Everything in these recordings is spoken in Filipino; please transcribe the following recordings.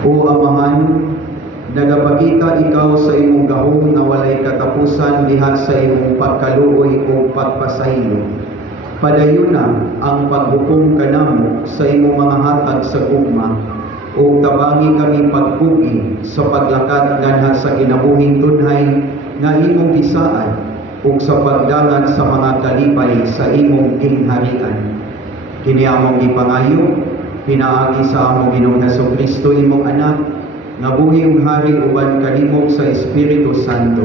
O Amahan, nagapakita ikaw sa imong gahom na walay katapusan diha sa imong pagkaluoy o pagpasaylo. Padayuna ang paghukom kanamo sa imong mga hatag sa gugma, o tabangi kami pagpugi sa paglakad nganha sa kinabuhing tunhay nga imong gisaan ug sa pagdangan sa mga kalipay sa imong gingharian. Kini among gipangayo pinaagi sa among Ginoong Hesukristo imong anak, nga buhi ug hari uban kanimo sa Espiritu Santo,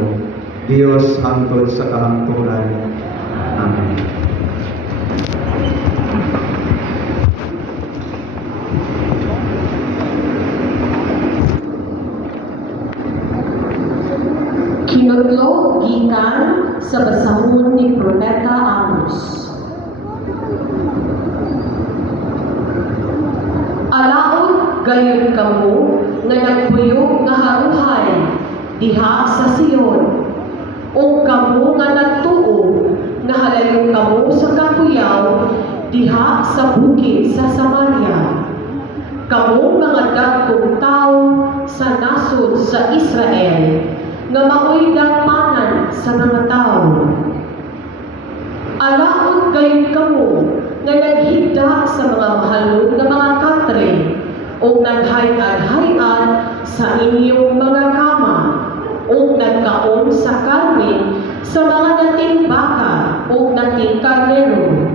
Dios hangtod sa kahangturan. Amen. Kinudlo gikan sa basahon ni Propeta Amos. Alaot gayon kamo nga nagpuyog nga haruhay diha sa Sion, o kamo nga nagtuo nga halayon kamo sa kakuyaw diha sa bukid sa Samaria. Kamo mga dagkong tawo sa nasod sa Israel nga maoy dagpanan sa mga tawo. Alaot gayon kamo nga naghigda sa mga mahalon nga mga katre o naghay-ad-hayan sa inyong mga kama o nagkaon sa karne sa mga nating baka o nating karnero.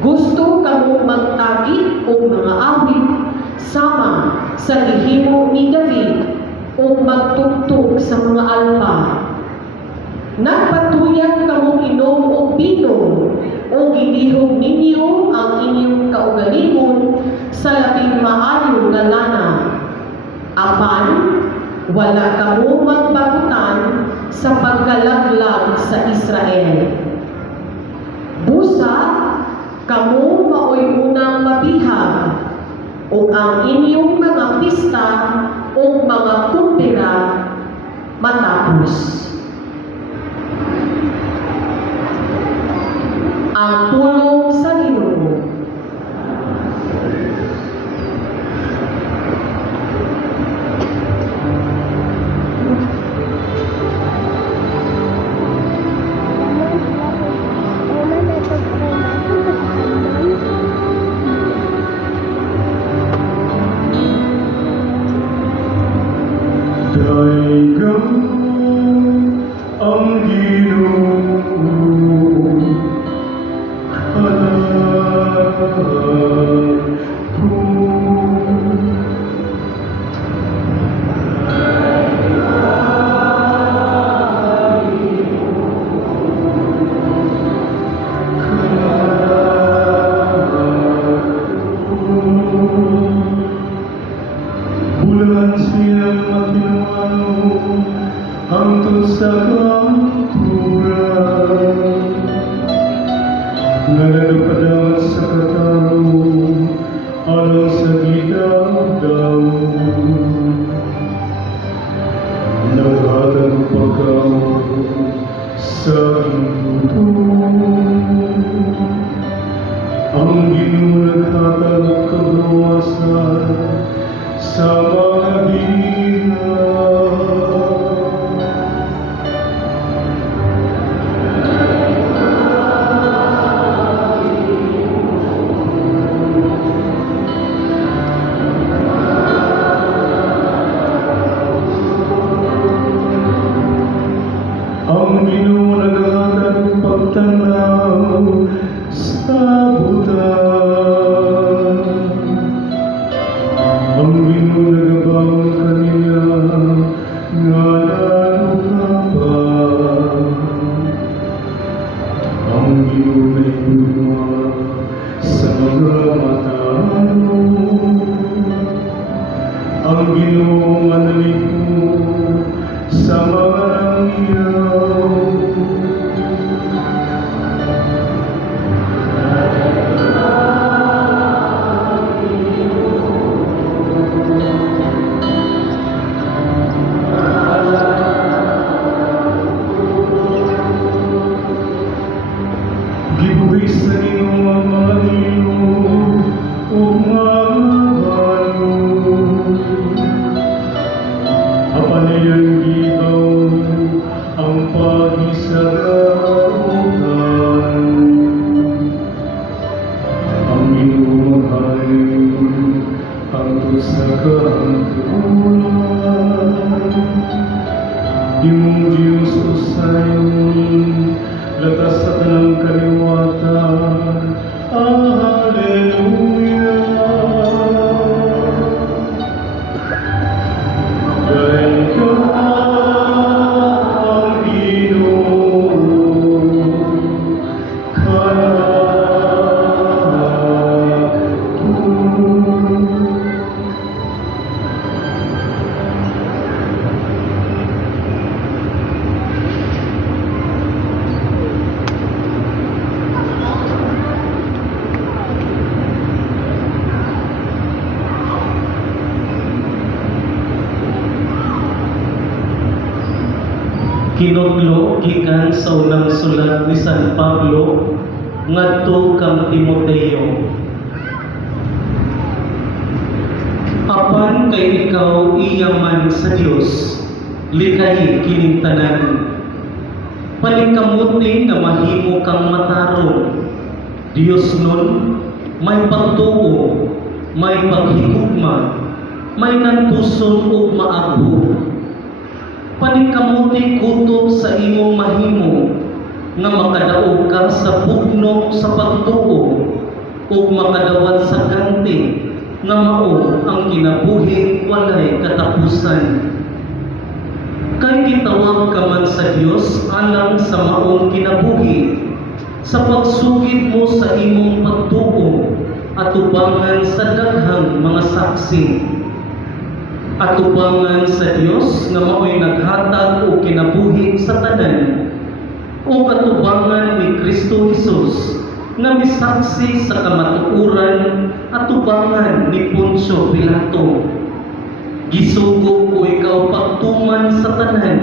Gusto kamo magtagi o mga awit sama sa gihimo ni David o magtugtog sa mga alpa. Nagpatuyan kamong inom o bino o gidihog ninyo ang inyong kaugalingon sa labing maayo nga lana. Apan, wala kamo magbagutan sa pagkalaglag sa Israel. Busa, kamo maoy unang mabihag o ang inyong mga pista o mga kumpira matapos. Ang pulong sa Ginoo. Bulan siang makin malam hangtod sa kampuran, nananapadaan sa katarong alang sa gidaw-daw. Naghatag pagkaw sa inuto, ang Ginoo naghatag kagawasan sa mga hirap. Ang Ginoo naghatag pagtanaw sa butan. Ang Ginoo nagabang kanila nga nanukabang. Ang Ginoo naigugma sa mga matano. Ang Ginoo manaliko sa mga langyaw. Gibuhis sa Ginoo ang mga ilog o mga balo. sa kahangturan. Imong Diyos usayon, latas sa tanang kaliwatan. Hallelujah. Dahil ka ang Ginoo, Kinudlo gikan sa unang sulat ni San Pablo ngadto kang Timoteo. Apan kay ikaw iyaman sa Dios, likay kining tanan. Panikamuti nga mahimo kang matarong. Dios nun may pagtuo, may paghigugma, may nantuson ug maagbo. Panikamuti kutob sa imong mahimo nga makadaog ka sa pugno sa pagtuo ug makadawat sa ganti nga mao ang kinabuhi walay katapusan. Kay gitawag ka man sa Dios alang sa maong kinabuhi sa pagsugid mo sa imong pagtuo atubangan sa daghang mga saksi. Atubangan sa Dios nga mao'y naghatag o kinabuhi sa tanan, o atubangan ni Kristo Jesus nga misaksi sa kamatuoran atubangan ni Poncio Pilato. Gisugod ko ikaw pagtuman sa tanan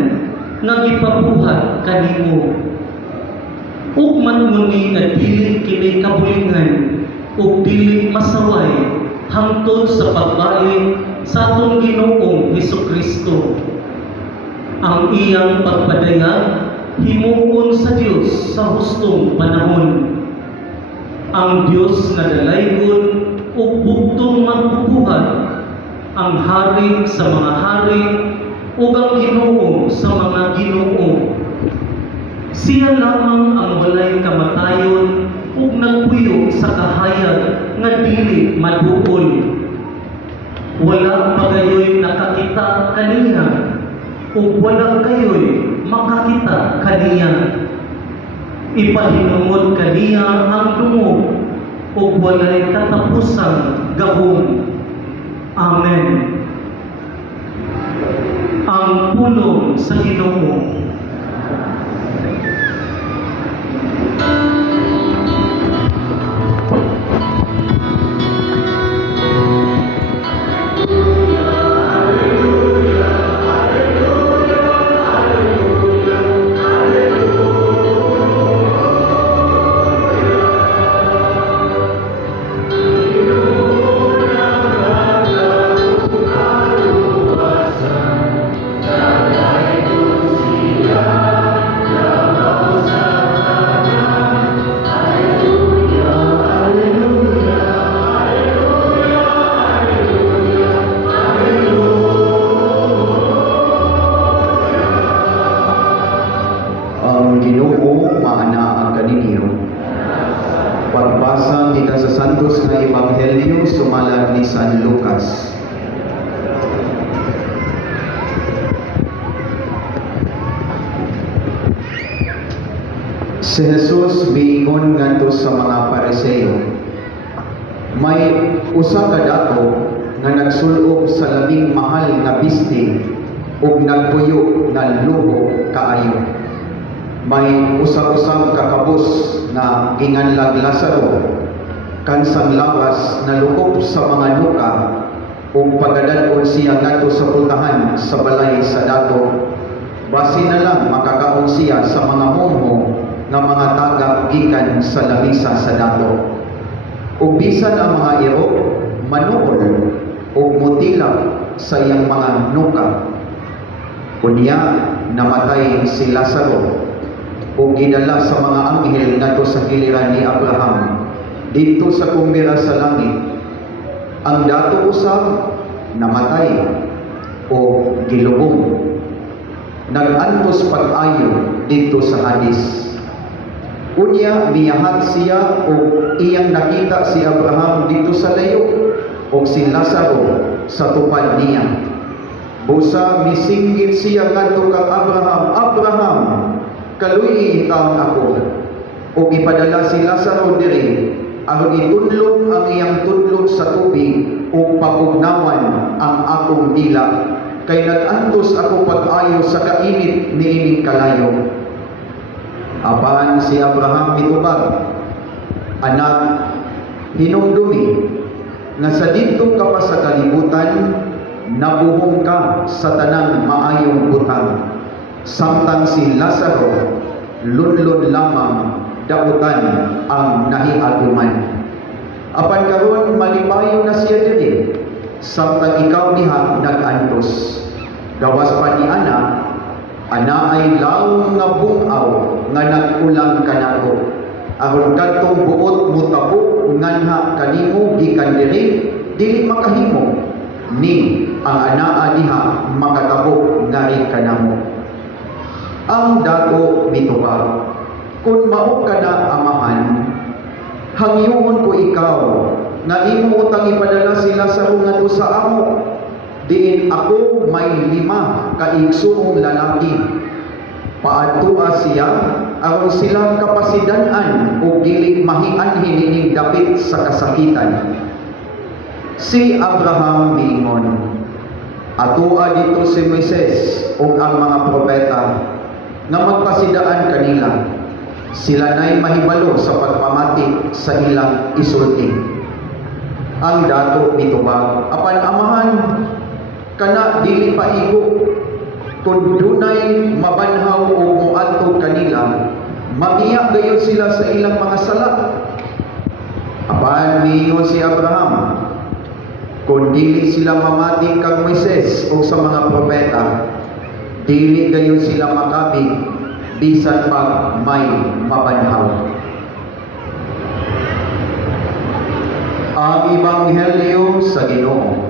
nga gipabuhat kanimo. Ug manmuni nga dili kini kabulingan ug dili masaway hangtod sa pagbalik sa atong Ginoong Hesukristo. Ang iyang pagpadayag himuon sa Dios sa hustong panahon. Ang Dios nga dalaygon ug bugtong magbubuhat, ang hari sa mga hari ug ang Ginoo sa mga Ginoo. Siya lamang ang walay kamatayon ug nagpuyo sa kahayag nga dili maduol. Wala pa kayo'y nakakita kaniya ug wala kayo'y makakita kaniya. Ipahinungod kaniya ang dungog ug walay katapusang gahom. Amen. Ang pulong sa Ginoo. Pagbasa ni sa Santos na Ebanghelyo sumalat ni San Lucas. Si Jesus miingon ngadto sa mga Pariseo, may usa ka dato nga nagsul-ob sa labing mahal nga bisti ug nagpuyo na luho kaayo. May usab-usab kakabos na ginganlag Lazaro kansang lawas na lukop sa mga nuka ug pagadad-on siya ngadto sa pultahan sa balay sa dato. Basi na lang makakaon siya sa mga mongho nga mga tagap gikan sa lamisa sa dato. Ug bisan ang mga irok manuol ug mutilap sa iyang mga nuka. Unya namatay si Lazaro ug gidala sa mga anghel ngadto sa giliran ni Abraham dito sa kumbira sa langit. Ang dato usab namatay o gilubong. Nagantos pag-ayo dito sa Hades. Unya miyahat siya o iyang nakita si Abraham dito sa layo o si Lazaro sa tupad niya. Busa misinggit siya ngadto kang Abraham, Abraham, kaluy itaon ako. O ipadala si Lazaro diri aron itudlok ang iyang tudlok sa tubig o papugnawan ang akong dila. Kay nagantos ako pag-ayo sa kainit niining kalayo. Apan si Abraham mitubag, anak, hinumdumi nga sa didto ka pa sa kalibutan, nabuhong ka sa tanang maayong butang. Samtang si Lazaro, lunlon lamang dautan ang nahiaguman. Apan karon malipayo na siya diri, samtang ikaw diha nag-antos. Gawas pa ni ana ay lawom nga bungaw nga nag-ulang kanako. Aron kadtong buot mo tabok nganha kanimo gikan diri, dili makahimo. Ni ang anaa diha makatabok ngari kanamo. Ang dato mitubag, kung mao ka na amahan, hangyuon ko ikaw nga imo utang ipadala si Lazaro ngadto sa amo. Diin ako may 5 ka igsoong lalaki. Paadtua siya aron silang kapasidan-an o dili mahian hinining dapit sa kasakitan. Si Abraham miingon, atua dito si Moises ug ang mga propeta nga magpasidaan kanila. Sila na'y mahibalo sa pagpamati sa ilang isulti. Ang dato mitubag, apan amahan, kana dili paigo. Kung dunay mabanhaw o muadto kanila, mamiyak gayon sila sa ilang mga sala. Apan miingon si Abraham, kung dili sila mamati kang Moises o sa mga propeta, dili gayon sila makabig bisan pag may mabanhaw. Ang Ebanghelyo sa Ginoo.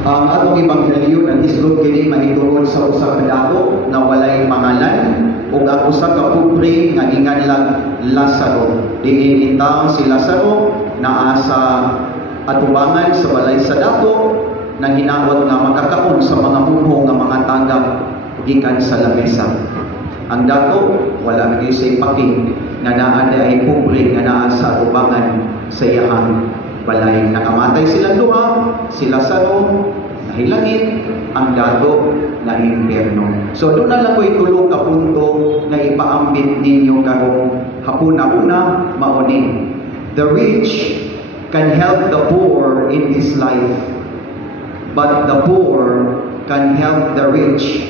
Ang atong Ebanghelyo nag-islog kini mahitungod sa usa ka dako na walay pangalan ug ang usa ka pobre nga inganlang Lazaro. Diin itaw si Lazaro naa sa atubangan sa balay sa dako nang hinawat nga makakaon sa mga muhong nga mga tanggap gikan sa lamesa. Ang dako wala gyud sa ipaki nga naa ay pobre nga naa sa atubangan sa iyang balay. Nakamatay silang duha, si Lazaro nahilangit, ang dato na impyerno. So doon na lang ko itulog ka punto na ipaambit ninyo karong hapuna-una mauni. The rich can help the poor in this life, but the poor can help the rich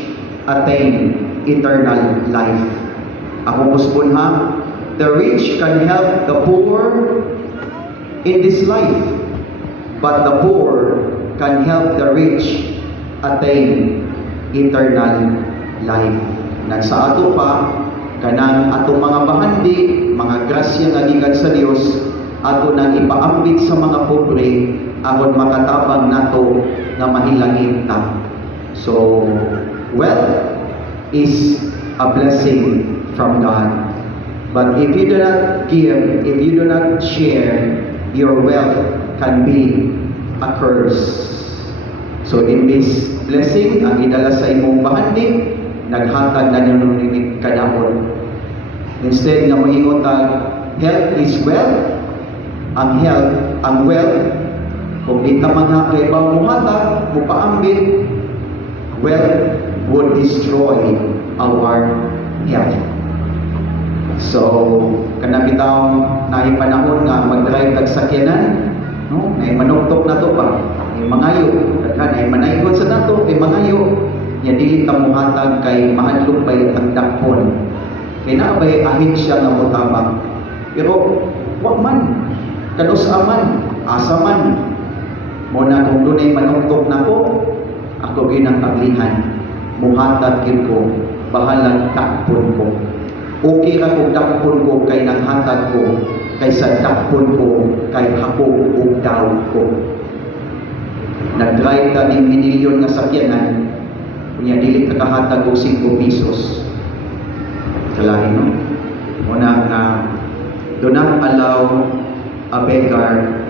attain eternal life. Ako musbon ha, the rich can help the poor in this life, but the poor can help the rich attain eternal life. Nagsa ato pa kanang atong mga bahandi, mga grasya nga gikan sa Dios, ato nang ipaambit sa mga pobre aron makatabang nato nga mahilangin ta. So, wealth is a blessing from God. But if you do not give, if you do not share, your wealth can be a curse. So in this blessing, ang idala sa imong bahandi, naghatag na ninunimit kadamon. Instead na moingon ta, health is wealth, ang health, ang wealth, kung di ta mga kaibaw muhatag, mupaambit, wealth would destroy our health. So, kanang bitaw na panahon nga mag-drive tag sakyanan, no? Nay manuktok na to pa, ay mangayo, daghan ay manaygon sa nato kay mangayo. Nya dili ta mohatag kay mahadlok bay ang dakpon. Kay naa bay ahin siya nga motabang. Pero wa man kanus aman, asa man. Mo na kung dunay manuktok nako, ako ginang paglihan. Muhatag gyud ko, bahalang dakpon ko. Okay ra kung dakpon ko kay naghatag hatag ko kaysa dakpon ko kay hakog ug daw ko. Nag-drive ta ng minilyon nga sakyanan, kunya dili nakahatag og 5 pesos. Kalahin no? Una nga, do not allow a beggar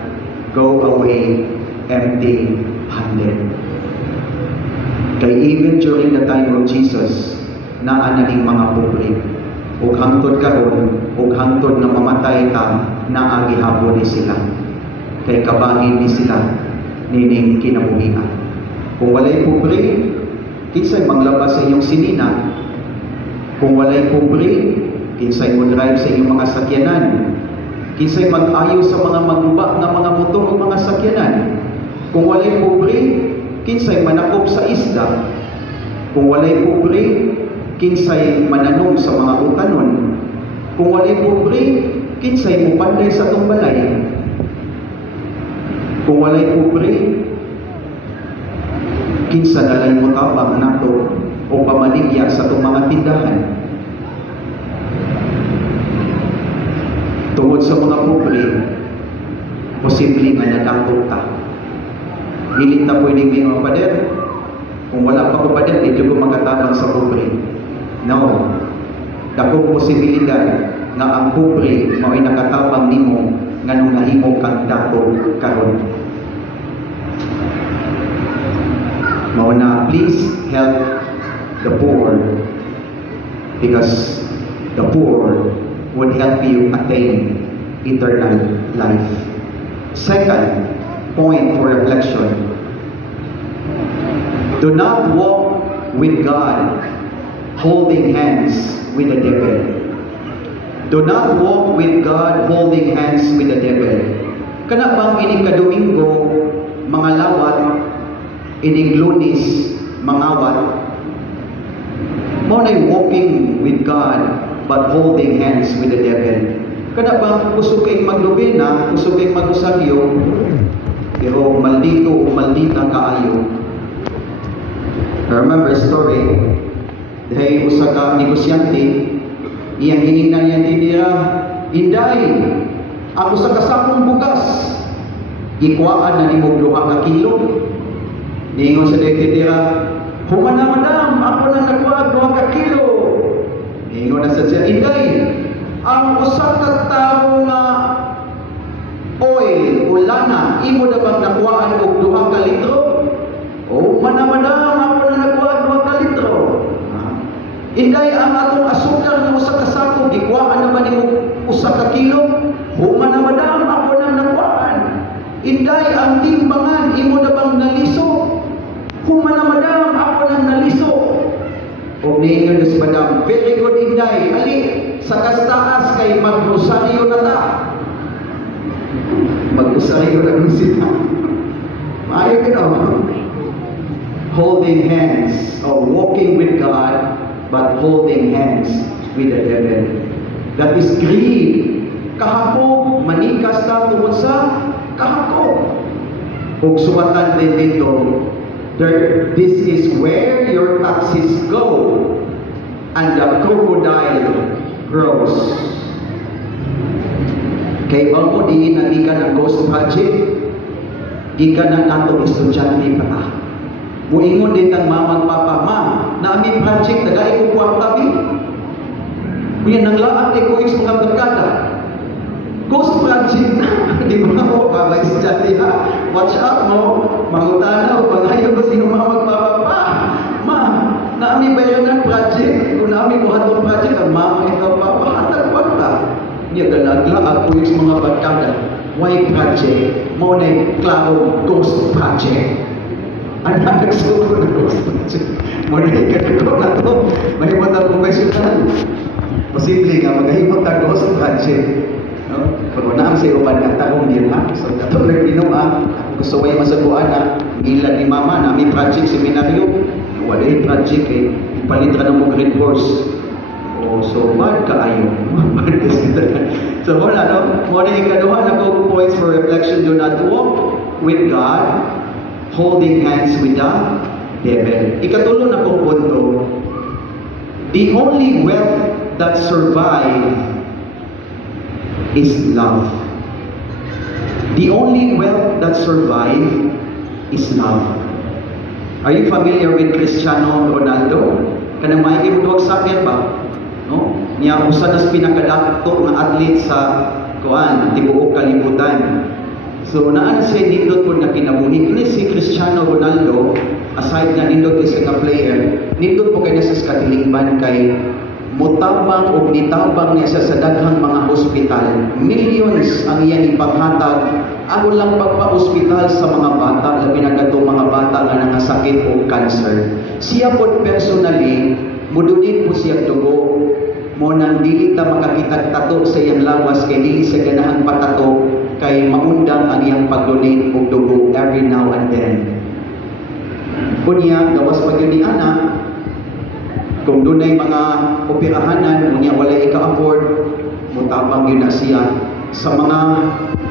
go away empty-handed. Kay even during the time of Jesus, naa na ning mga pobre. Ug hangtod karon, ug hangtod na mamatay ta, naa gihapon ni sila. Kay kabahin ni sila nining kinabuhian. Kung walay pobre, kinsay maglabas sa inyong sinina. Kung walay pobre, kinsay mo drive sa inyong mga sakyanan. Kinsay mag-ayo sa mga maguba nga mga motor o mga sakyanan. Kung walay pobre, kinsay manakop sa isda. Kung walay pobre, kinsay mananom sa mga utanon. Kung walay pobre, kinsay mo panday sa tumbalay. Kung walay pobre, kinsa dalay mo tabang nato o pamaligya sa itong mga tindahan. Tungod sa mga pobre, posibleng nga nadatot ta. Dili ta pwedeng mga pader. Kung wala pa ko pader, dito ko magatabang sa pobre. No. Dakong posibilidad nga ang pobre mao'y nakatabang nimo nga nung nahimo kang dato karon. Mao na, please help the poor because the poor would help you attain eternal life. Second point for reflection: do not walk with God holding hands with the devil. Do not walk with God holding hands with the devil. Kana bang ining kadomingo mga lawat, ining Lunes mangawat, mo na'y walking with God but holding hands with the devil. Kana bang kusog kay maglubina, kusog kay magusagyo, pero maldito o maldita kaayo. I remember a story, dahi usa ka negosyante, iyang hiningnan niya tinira, Inday, ako sa kasakong bugas, ikuaan na ni mo 2 ka kilo. Niingon sa tinira, humana madam, ako lang nagkuha 2 ka kilo. Niingon na sa siya, Inday, ang usa ka tawo nga oil o lana, imo na bang nakuhaan og 2 ka litro? O madam, ako lang nagkuha 2 ka litro. Inday, ang atong asukar nga usa ka sako, gikuhaan naman nimo 1 ka kilo? Human na madam, ako lang nakuhaan. Inday, ang timbangan, imo na bang naliso? Human na madam, ako lang naliso. O niingon na si madam, very good Inday, ali, sa kastaas kay mag-rosaryo na ta. Mag-rosaryo na nun sila. Maayo ka no? Holding hands, or walking with God, but holding hands with the devil. That is greed. Kahapog, manikas na tungod sa kahapog. Kung sumatan din dito, this is where your taxes go and the crocodile grows. Kay mo diin na di ka ng Ghost Project, di ka na natong estudyante pa ta. Muingon din ang mamang papa, ma, na aming project, nagay ko kwarta bi. Kuya, nang laat ko mga barkada. Ghost Project na, di ba mo, babay estudyante ha? Watch out mo, mangutana o pangayo ko sino mamang papa, pa. Ma, na aming bayan ng project, kung namin mo hatong project, ang mamang ito papa, hatang kwarta. Niya galagla ako yung mga barkada. Why project? Mo na klaro Ghost Project. Anak nagsuko na Ghost Project. Mo na ikatulong na to. Mahimot ang professional. Posible nga maghimot ang Ghost Project. No? Pero naam sa iyo ba na tanong din ha? So katulad binuha, gusto ko yung masaguan na ilan ni mama na may project seminaryo. Wala yung project eh. Ipalit ka na mo green horse. So, bad kaayo. So, wala, no? Muna ikaduhan ako points for reflection. Do not walk with God, holding hands with the devil. Ikatulong na kong punto, the only wealth that survive is love. The only wealth that survives is love. Are you familiar with Cristiano Ronaldo? Kanang may imuduwag sakyan ba? No? Niya usa nas pinakadakto nga athlete sa tibuok kalibutan. So naan siya nindot po na kinabuhi. Ini si Cristiano Ronaldo, aside na nindot isa ka player, nindot po kanya sa katilingban kay mutabang o nitabang niya sa daghang mga hospital. Millions ang iyan ipaghatag. Ako lang pagpa-hospital sa mga bata, labi na kadtong mga bata nga nangasakit o cancer. Siya po personally, mudunit po siya dugo. Mo nang dili ta makakita tato sa iyang lawas kay dili sa ganahan patato kay maundang ang iyang pag-donate og dugo every now and then. Kunya gawas pa gyud ni ana kung dunay mga operahanan unya wala ika-afford mutabang yun na siya sa mga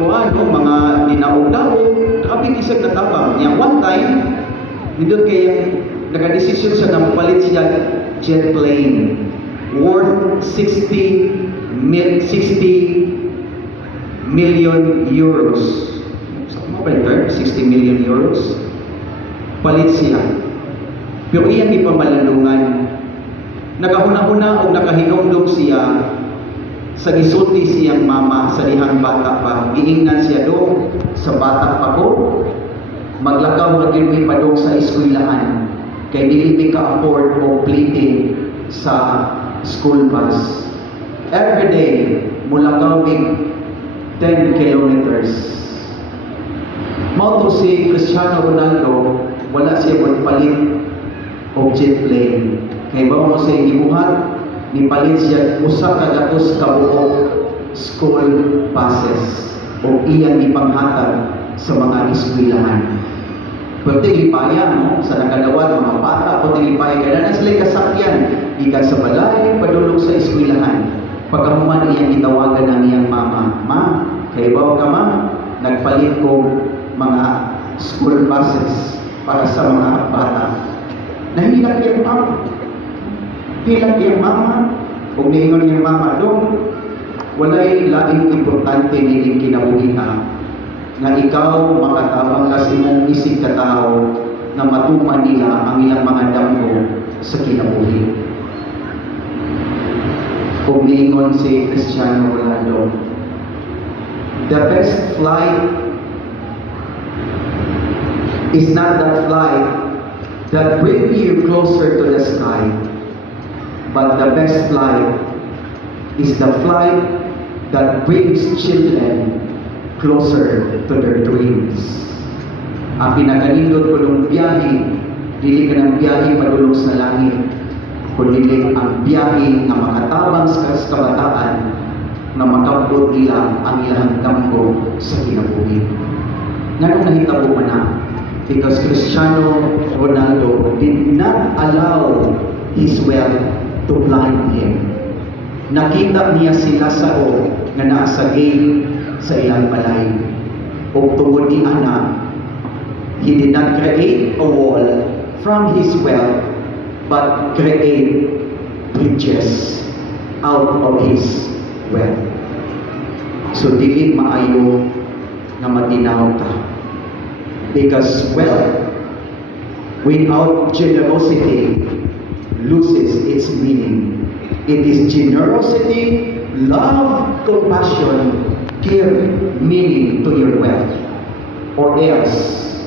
mga ninaog-daog grabe isag natabang niya one time nindot kay naka-desisyon siya na mapalit siya jet plane worth 60 million euros. Sa mo ba ito? 60 million euros? Palit siya. Pero iyan di pa malandungan. Nakahuna-huna o nakahinumdum siya sa gisulti siyang mama sa dihang bata pa. Giingnan siya do sa bata pa ko. Maglakaw na din pa do sa eskwelahan. Kay dili ka afford o plating sa school bus. Every day, mula kawing 10 kilometers. Mauto si Cristiano Ronaldo, wala siya magpalit o jet plane. Kaya ba mo siya ibuhat, nipalit siya usa ka gatos kabuok school buses o iyan ipanghatag sa mga eskwelahan. Pero tilipaya, no? Sa nakadawat, mga bata o tilipaya, kaya na sila kasakyan, ikan sa balay, padulog sa eskwelahan. Pagkamuman iyang itawagan ng iyang mama, Ma, kaibaw ka ma, nagpalit ko mga school buses para sa mga bata. Nahilak iyang mama. Hilak iyang mama, kung niingon iyang mama, dong, walay laing importante niling kinabuhi ka na ikaw makatabang kasi mong isig katao na matuman nila ang ilang mga damgo sa kinabuhi. Kung niingon si Cristiano Ronaldo, the best flight is not that flight that brings you closer to the sky, but the best flight is the flight that brings children closer to their dreams. Ang pinagalindot ko ng biyahe, dili ka ng biyahe padulong sa langit, kundi ang biyahe na makatabang sa kabataan na makabot nila ang ilang damgo sa kinabuhi. Nga nahitabo man na, because Cristiano Ronaldo did not allow his wealth to blind him. Nakita niya si Lazaro na nasa gate sa ilang balay. O tungod ni Ana, he did not create a wall from his wealth, but create bridges out of his wealth. So dili maayo na matinaw ka. Because wealth without generosity loses its meaning. It is generosity, love, compassion give meaning to your wealth, or else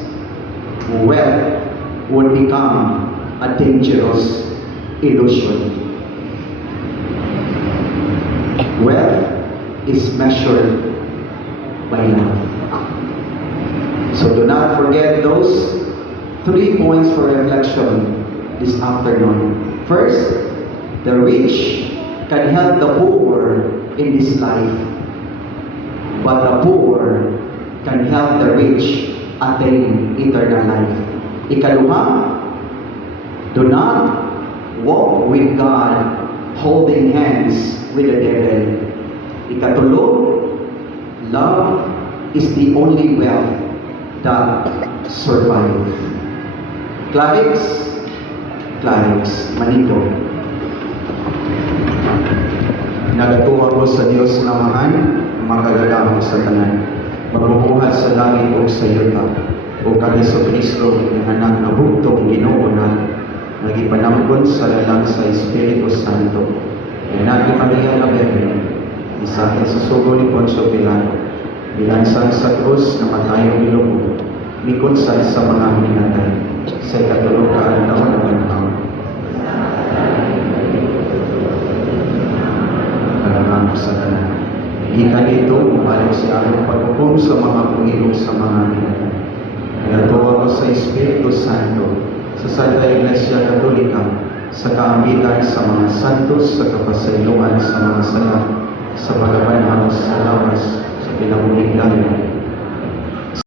wealth would become a dangerous illusion. Wealth is measured by love. So do not forget those 3 points for reflection this afternoon. First, the rich can help the poor in this life, but the poor can help the rich attain eternal life. Ikaluha, do not walk with God holding hands with the devil. Ikatulo, love is the only wealth that survives. Clarix, Manito. Nagatuwa ko sa Dios nga Amahan, makagagahom sa tanan. Magbubuhat sa langit o sa yuta. O kang Kristo nga anak na bugtong Ginoo na nagipanamgon sa lalang sa Espiritu Santo. Inagi Maria nga Birhen, isakit sa sugo ni Poncio Pilato, bilansang sa krus na matayong ilong, mikunsan sa mga hinatay, sa ikatulog kaadlaw ng banhaw. Kalamang sa tanan. Ikan ito, umalik si aming paghukom sa mga pumilong sa mga hinatay. Nagatuwa ko sa Espiritu Santo, sa Santa Iglesia Katolika, sa kaambigan sa mga santos, sa kapasaylungan sa mga sala, sa pagkabanhaw sa lawas, sa pinamuligdan